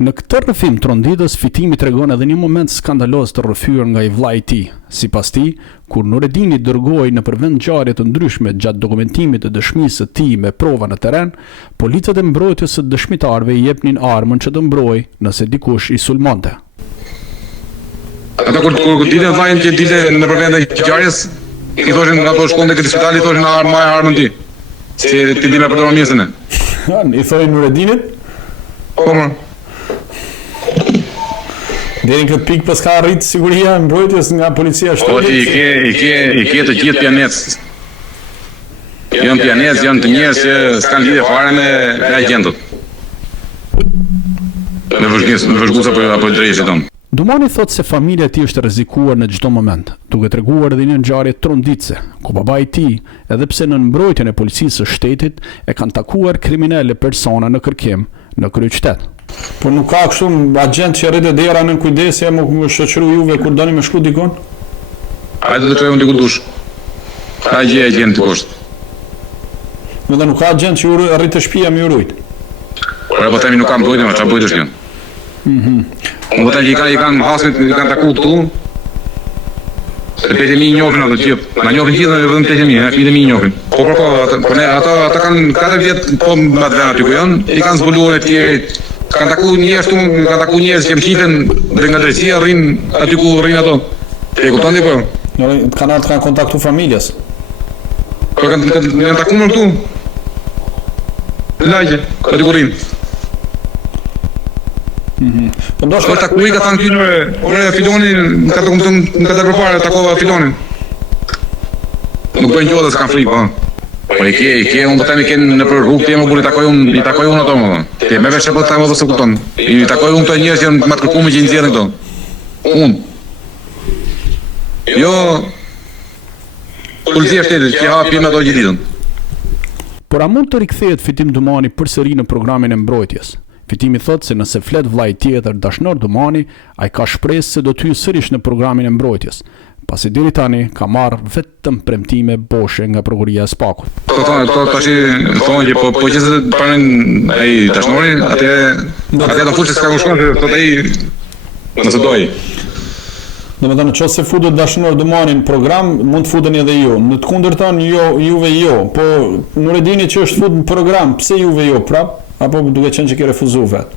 Në këtë rrëfim tronditës, Fitimi tregon edhe një moment skandaloz të rrëfyer nga i vllai i tij. Sipas tij, kur Nuredini dërgoi në përvend ngjarje të ndryshme gjatë dokumentimit të dëshmisë së tij me prova në terren, policët e mbrojtjes së dëshmitarëve i jepnin armën që të mbrojë nëse dikush i sulmonte. Ata kur ditën vllajin që dilte në përvend të ngjarjes, i thoshin ato shkonte këtë spital, i thoshin armën ti. Si ti di me përdorur mjesën e. I thonë Nuredinit? Po. Deri në këtë pikë pas ka arritë siguria e mbrojtjes nga policia shtetit. I ke të gjithë pjanecë. Janë pjanecë, janë të njerëz që s'kan lidhje fare me agjentët. Me vëzhgues apo drejtë tonë. Dumani thot se familja e tij është rrezikuar në çdo moment, duke treguar edhe një ngjarje tronditëse, ku babai i tij, edhe pse në mbrojtjen e policisë së shtetit, e kanë takuar kriminale persona në kërkim në kryeqytet. Po nuk ka kështu agent që rritet dera në kujdesje më shoqëru juve kur doni me shku dikon? Hajde të krijojmë diku dush. Ka gjë agent poshtë. Më nuk ka agent që rrit të shtëpia më urujt. Po themi nuk kam mbrojtje, më çfarë bëjësh këtu? Unë i kanë hasit, i kanë taku këtu. Se petemi i njohin ato gjithë. Na njohin gjithë në vend petemi, fitemi i njohin. Po, ata kanë 4 vjet po më atë aty ku janë, i kanë zbuluar e tjerë. Kanë taku njerëz që mshiten dhe nga drejtësia rrin aty ku rrin ato. E kupton ti po? Kanë kontaktu familjes. Po kanë taku më këtu. Lagje, aty ku rrin. Po ndoshta taku i ka thënë këtu, ore Filoni, në këtë përpara takova Filonin. Nuk bëjnë gjë, s'kan frikë, po. Po i ke, unë themi kanë në për rrugë tema kur i takoj unë ato më. Ti më vesh apo ta më ose kupton. I takoj unë këto njerëz që më të kërkuar që i nxjerrin këto. Unë. Jo. Policia shtetit që hapi me ato gjithë ditën. Por a mund të rikthehet Fitim Dumani përsëri në programin e mbrojtjes? Fitimi thot se nëse flet vllai tjetër Dashnor Dumani, ai ka shpresë se do të hyjë sërish në programin e mbrojtjes, pasi deri tani ka marrë vetëm premtime boshe nga prokuria e Spakut. Këto tash thonë që po që se pranë ai Dashnori, atë do fushë s'ka kushton se thotë ai nëse doj. Domethënë nëse futet Dashnor Dumani në program, mund të futeni edhe ju. Në të kundërtën juve jo, po Nuredini që është futur në program, pse juve jo prap? Apo duke qenë që ke refuzu vetë?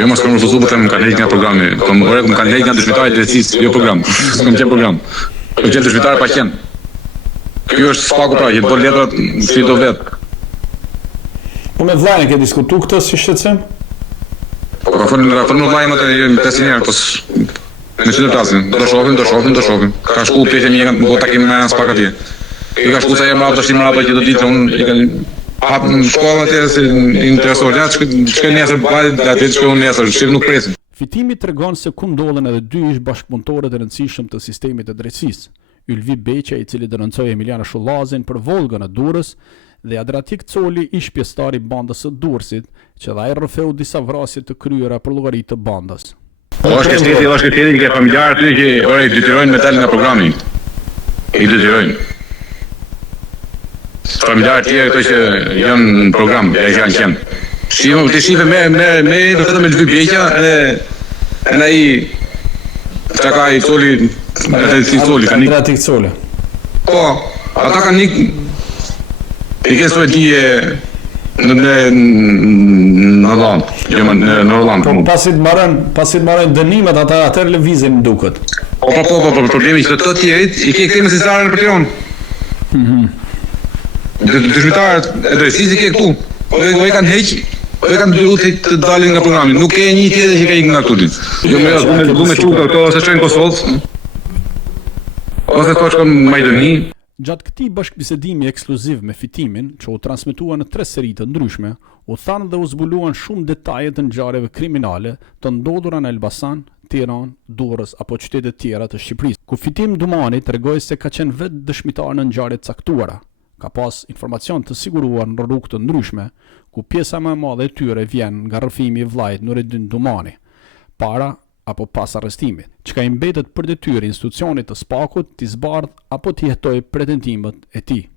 Jo mos kam refuzu, po them kanë heq nga programi. Më kanë heq nga dëshmitarët e drejtësisë, jo program. S'kam qenë program. Po qenë dëshmitar pa qenë. Ky është Spaku pra, që bën letrat si do vet. Po me vllajën ke diskutuar këtë si shqetësim? Po folën vllajën atë pesë herë, po në çdo rast, do shohim. Ka shku pesë mijë në takim me Spaku atje. I ka shku sa herë më tash më ato që do ditë unë i kanë hapë në shkollën atje se interesor, çka nesër bëhet atë çka unë nesër, shif nuk presim. Fitimi tregon se ku ndodhen edhe dy ish bashkëpunëtorët e rëndësishëm të sistemit të drejtësisë, Ylvi Beqa, i cili denoncoi Emiliana Shullazin për Volgën e Durrës, dhe Adratik Coli, ish pjesëtar i bandës së Durrësit, që dha ai rrëfeu disa vrasje të kryera për llogari të bandës. Është shteti që ka familjar aty që ora i detyrojnë me dalë nga programi. I detyrojnë. Familjarë tjerë këto që janë në program, e që kanë qenë. Shive me vetëm Ylvi Beqa e në i që ka i Coli, Adratik Coli. Po, ata kanë një i kesu e tije në Holland. Po pasit marën dënimet, ata atër lëvizin duket. Po, problemi që të tjerit i ke këtime si zarën për tjonë. Dëshmitarët e drejtësisë ke këtu. Po e kanë heq, po e kanë dyruar të dalin nga programi. Nuk ke një tjetër që ka ikë nga këtu. Jo më duhet çuka këto ose çojnë Kosovë. Ose thosh kam Maqedoni. Gjatë këtij bashkëbisedimi ekskluziv me Fitimin, që u transmetua në 3 seri të ndryshme, u thanë dhe u zbuluan shumë detaje të ngjarjeve kriminale të ndodhura në Elbasan, Tiranë, Durrës apo qytete tjera të Shqipërisë. Ku Fitim Dumani tregoi se ka qenë vetë dëshmitar në ngjarje të caktuara. Ka pas informacion të siguruar në rrugë të ndryshme, ku pjesa më e madhe e tyre vjen nga rrëfimi i vllajt Nuredin Dumani, para apo pas arrestimit, çka i mbetet për detyrë institucionit të Spakut t'i zbardh apo t'i hetojë pretendimet e tij.